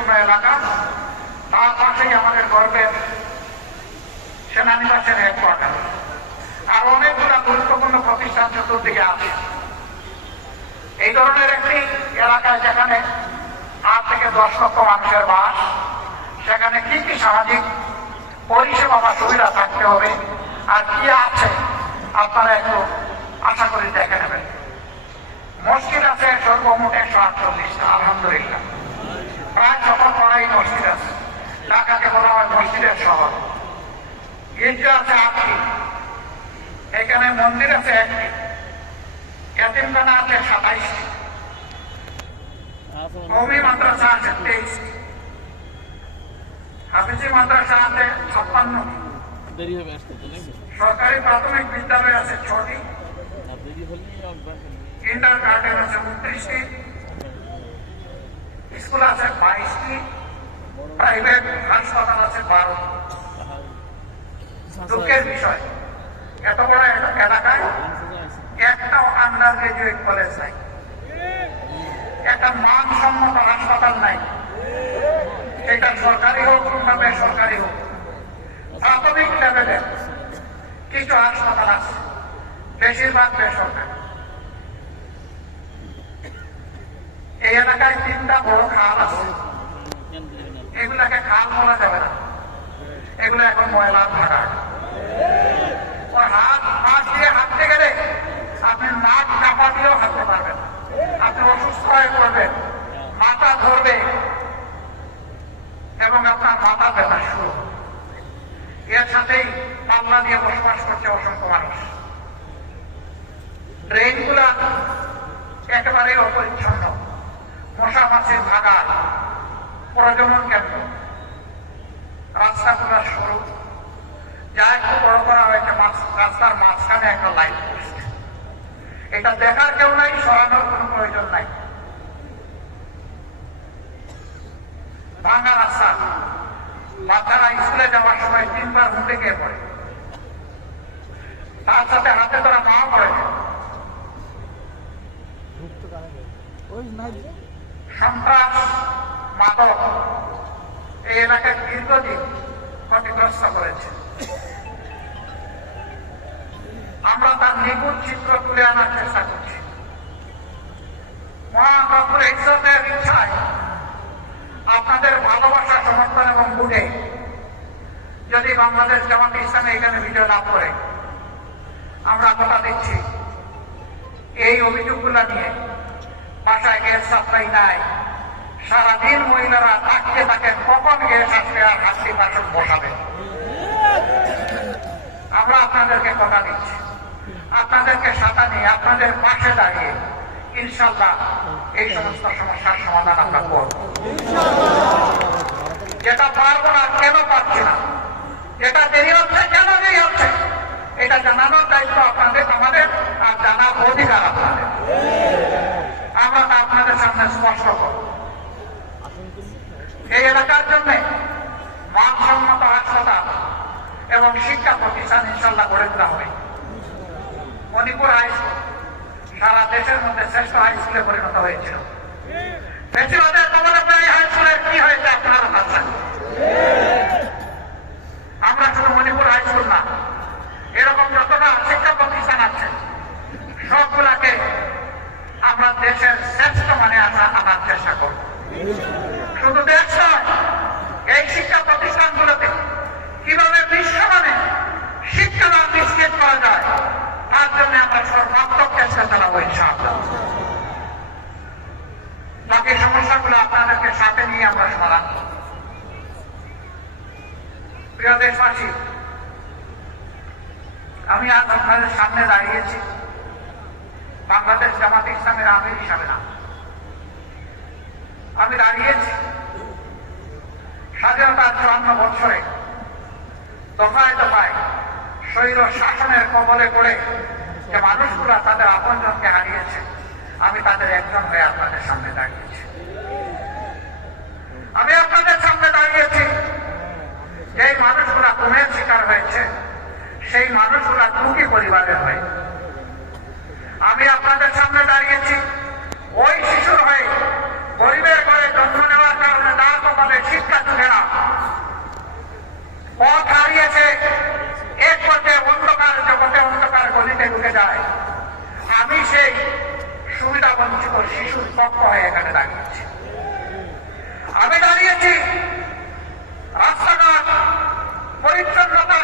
গুরুত্বপূর্ণ এলাকা, তার পাশেই আমাদের গর্বের সেনানিবাসের হেডকোয়ার্টার। আর অনেকগুলো গুরুত্বপূর্ণ প্রতিষ্ঠান চতুর্দিকে আছে। এই ধরনের একটি এলাকায় যেখানে 8 থেকে 10 লক্ষ মানুষের বাস, সেখানে কি কি সামাজিক পরিষেবা বা সুবিধা থাকতে হবে আর কি আছে আপনারা একটু আশা করি দেখে নেবেন। মসজিদ আছে সর্বমোট 148টা, আলহামদুলিল্লাহ। প্রায় সকল পাড়াই মসজিদ আছে। ঢাকাকে বলা হয় মসজিদের শহর। গির্জা আছে 8টি, এখানে মন্দির আছে 1টি, এতিমখানা আছে 27টি, কওমি মাদ্রাসা আছে 23টি, হাফিজি মাদ্রাসা আছে 56টি, সরকারি প্রাথমিক বিদ্যালয় আছে 6টি, কিন্ডার গার্ডেন আছে 29টি, স্কুল আছে 22টি, প্রাইভেট হাসপাতাল আছে 12টি। দুঃখের বিষয়, এত বড় এলাকায় একটাও আন্ডার গ্রাজুয়েট কলেজ নাই, একটা মানসম্মত হাসপাতাল নাই, এটা সরকারি হোক কিংবা বেসরকারি হোক। প্রাথমিক লেভেলে কিছু হাসপাতাল আছে, বেশিরভাগ বেসরকারি। এই এলাকায় 3টা বড় খাল আছে, এগুলাকে খাল বলা যাবে না, এগুলো এখন ময়লার ভাড়া। হাত পাশ দিয়ে হাঁটতে গেলে আপনি নাক চাপা দিয়েও হাঁটতে পারবেন, আপনি অসুস্থ হয়ে পড়বেন, মাথা ধরবে এবং আপনার মাথা ব্যথা শুরু। এর সাথেই পাল্লা দিয়ে বসবাস করছে অসংখ্য মানুষ। ড্রেনগুলা একেবারে অপরিচ্ছন্ন, মশা মাছির ভাগাড়, প্রজনন কেন্দ্র। রাস্তাগুলো সরু, যা একটু বড় করা হয়েছে রাস্তার মাঝখানে একটা লাইট পোস্ট। এটা দেখার কেউ নাই, সরানোর কোনো প্রয়োজন নাই। ভাঙা রাস্তা, বাচ্চারা স্কুলে যাওয়ার সময় 3বার ঘুরতে গিয়ে পড়ে, তার সাথে হাতে ধরা মাও পড়েছে। সন্ত্রাস, মাদক এই এলাকায় দীর্ঘদিন ক্ষতিগ্রস্ত করেছে। আমরা তার নিখুঁত চিত্র তুলে আনার চেষ্টা করছি। মহান রব্বুল ইজ্জতের ইচ্ছায় আপনাদের ভালোবাসা, সমর্থন এবং বুঝে যদি বাংলাদেশ জামাত ইসলামী এখানে বিজয় লাভ করে, আমরা কথা দিচ্ছি এই অভিযোগগুলো নিয়ে বাসায় গ্যাস সাপ্লাই নাই, সারাদিন মহিলারা তাকিয়ে থাকেন কখন গ্যাস আসবে আর হাসি বাসন বসাবে। আমরা আপনাদেরকে কথা দিচ্ছি, আপনাদেরকে সাথে নিয়ে আপনাদের পাশে দাঁড়িয়ে ইনশাল্লাহ এই সমস্ত সমস্যার সমাধান আমরা করব। যেটা পারবো না, কেন পারছি না, যেটা দেরি হচ্ছে, কেন দেরি হচ্ছে, এটা জানানোর দায়িত্ব আপনাদের, আমাদের, আর জানার অধিকার আপনাদের। আমরা তা আপনাদের সামনে স্পষ্ট করব। এই এলাকার জন্য মানসম্মত হাসপাতাল এবং শিক্ষা প্রতিষ্ঠান ইনশাল্লাহ গড়ে তোলা হবে। মণিপুর হাই স্কুল সারা দেশের মধ্যে শ্রেষ্ঠ হাই স্কুলে পরিণত হয়েছিল। বেশিরভাগের কমনে হাই স্কুলের কি হয়েছে আপনারা ভাবছেন? আমরা শুধু মণিপুর হাই স্কুল না, এরকম যতটা শিক্ষা প্রতিষ্ঠান আছে সবগুলাকে আমরা দেশের শ্রেষ্ঠ মানে আনার চেষ্টা করব। শুধু দেশ নয়, এই শিক্ষা প্রতিষ্ঠানগুলোতে কিভাবে বিশ্বমানে শিক্ষাদান নিশ্চিত করা যায় তার জন্য আমরা সর্বাত্মক চেষ্টা চালাবো ইনশাআল্লাহ। বাকি সমস্যাগুলো আপনাদেরকে সাথে নিয়ে আমরা সমাধান করব। প্রিয় দেশবাসী, আমি আজ আপনাদের সামনে দাঁড়িয়েছি বাংলাদেশ জামাত ইসলামের আমির হিসাবে না, আমি দাঁড়িয়েছি স্বাধীনতার 54 বছরে দফায় দফায় স্বৈর শাসনের কবলে পড়ে যে মানুষগুলা তাদের আপনজনকে হারিয়েছে, আমি তাদের একজন হয়ে আপনাদের সামনে দাঁড়িয়েছি। আমি আপনাদের সামনে দাঁড়িয়েছি যেই মানুষগুলা গুমের শিকার হয়েছে, সেই মানুষগুলা দুঃখী পরিবারের হয়ে। আমি আপনাদের সামনে দাঁড়িয়েছি ওই শিশুর হয়ে, গরিবের ঘরে জন্ম নেওয়ার কারণে দাঁত শিক্ষা জুটে না, পথ হারিয়েছে, এক পর্যায়ে অন্ধকার জগতে অন্ধকার গলিতে ঢুকে যায়। আমি সেই সুবিধা বঞ্চিত শিশুর পক্ষ হয়ে এখানে দাঁড়িয়েছি। আমি দাঁড়িয়েছি রাস্তাঘাট পরিচ্ছন্নতা